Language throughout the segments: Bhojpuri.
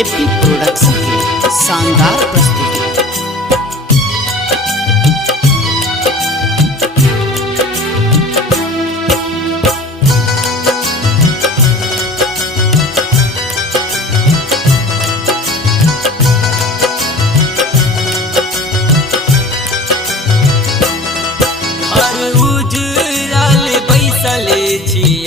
एपी प्रोडक्शन की शानदार प्रस्तुति।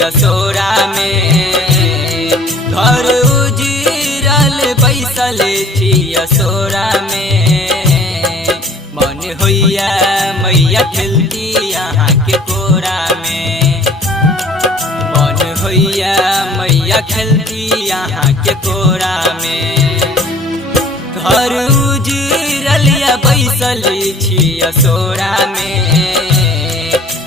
असोरा में घर उजिरल बैसल छी असोरा में मन होइया मैया खेलती यहाँ के कोरा में मन होइया मैया खेलती यहाँ के कोरा में घर उजिरल या बैसल छी असोरा में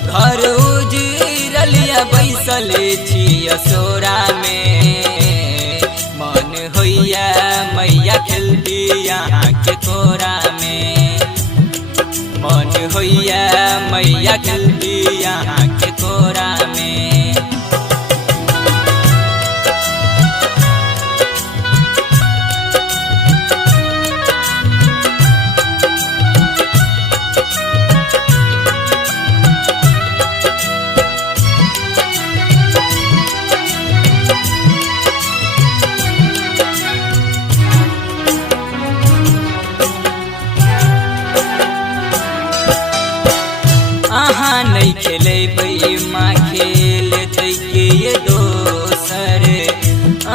घर उजिरल या बैसल छी असोरा में मन होइया मैया खेलती यहाँ के कोरा में मन होइया मैया खेलती यहाँ के कोरा में। नहीं खेले माँ खेल के ये दोसर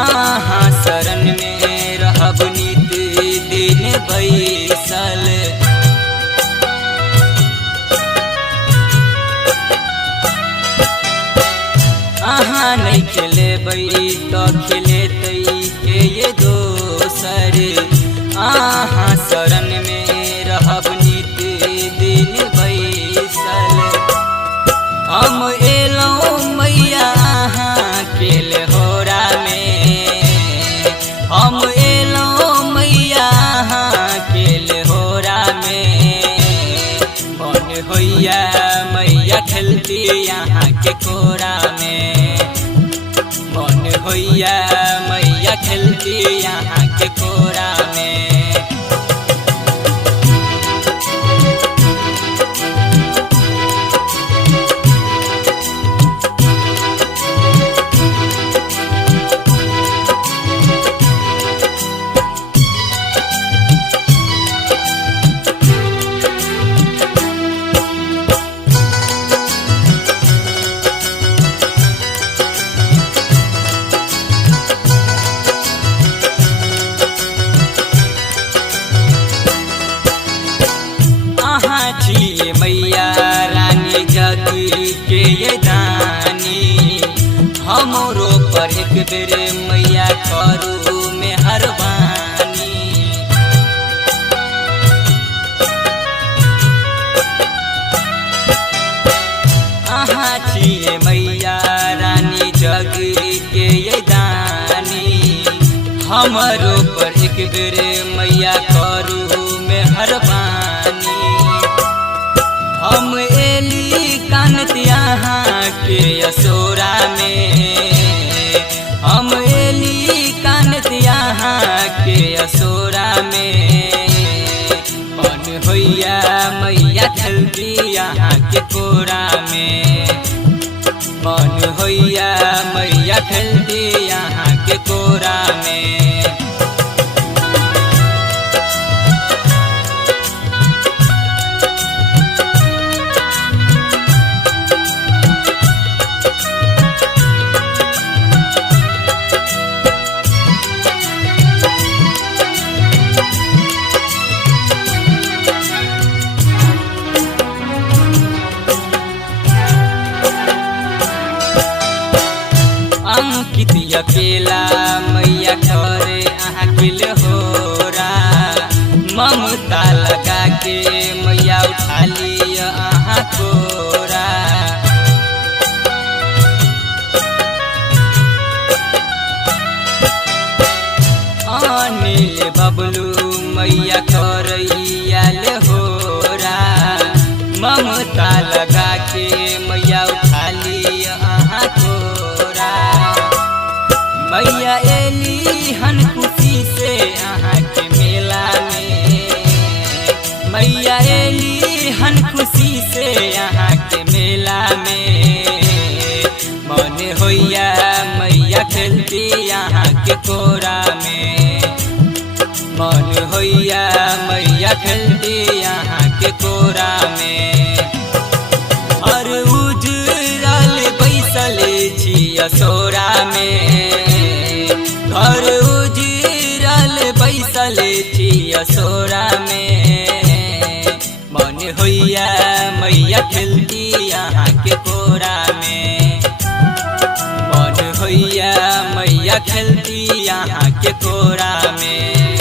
आहाँ शरण में रहब नित दिन बैसल आहाँ नहीं खेले तो खेले के ये दोसर आहाँ शरण में रहब नित दिन बैसल हम एलौं मैया अहाँ के लहोरा में हम एलौं मैया अहाँ के लहोरा में मन होइया मैया खेलती यहाँ के कोरा में मन होइया मैया खेलती यहाँ के कोरा में। मैया रानी जग के ये दानी हमरो पर एक बेर मैया करू मेहरबानी अहाँ छिए मैया रानी जग के ये दानी हमरो पर एक बेर मैया करू मेहरबानी। हम एली कानत यहाँ के असोरा में हम एली कानत यहाँ के असोरा में मन होइया मैया खेलती यहाँ के कोरा में मन होइया मैया खेलती यहाँ के कोरा में। अंकित अकेला मैया करे अहाँ के लहोरा ममता लगा के मैया उठा लिया अहाँ कोरा अनिल बबलू मैया करैया लहोरा ममता लगा के मैया उठा लिया अहाँ कोरा मैया एली हन खुशी से खुशी से यहाँ के मेला में मन होइया मैया खेलती यहाँ के कोरा में मन होइया मैया खेलती यहाँ के कोरा में और उजरल बैसल छिया सोरा में घर उजरल बैसल छिया सोरा में मन होइया मैया खेलती यहाँ के कोरा में मन होइया मैया खेलती यहाँ के कोरा में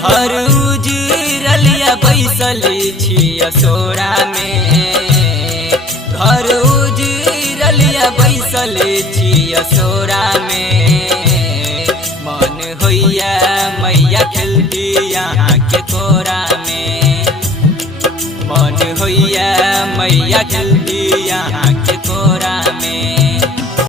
घर उजरलिया बैसल छिया सोरा में घर उजरलिया बैसल छिया सोरा में मन होइया मैया खेलती यहाँ के कोरा में मन होइया मैया खेलती यहाँ